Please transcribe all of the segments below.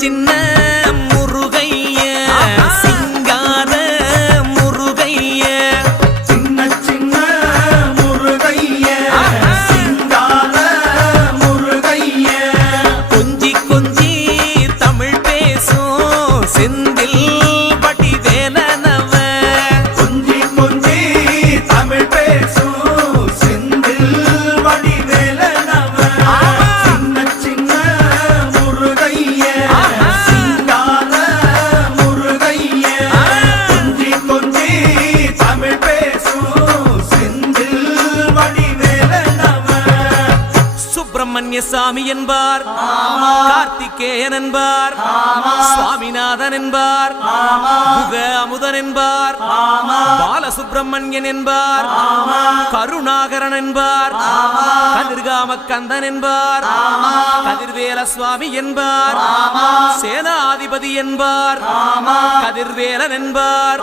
சின்ன சின்ன சுப்பிரமணிய சாமி என்பார் கார்த்திகேயன் என்பார் சுவாமிநாதன் என்பார் முக அமுதன் என்பார் பாலசுப்பிரமணியன் என்பார் கருணாகரன் என்பார் கதிர்காம கந்தன் என்பார் கதிர்வேல சுவாமி என்பார் சேனாதிபதி என்பார் கதிர்வேலன் என்பார்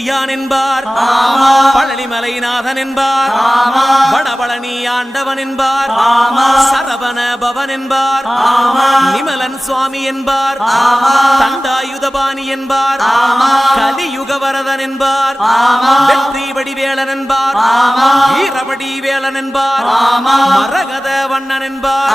குன்றக்குடியான் என்பார் பழனிமலைநாதன் என்பார் வடபழனி ஆண்டவன் என்பார் சரவண பவன் என்பார் நிமலன் சுவாமி என்பார் தண்டாயுதபாணி என்பார் கலியுக வரதன் என்பார் வெற்றி வடிவேலன் என்பார் வீரவடி வேலன் என்பார் மரகத வண்ணன் என்பார்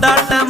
பக்க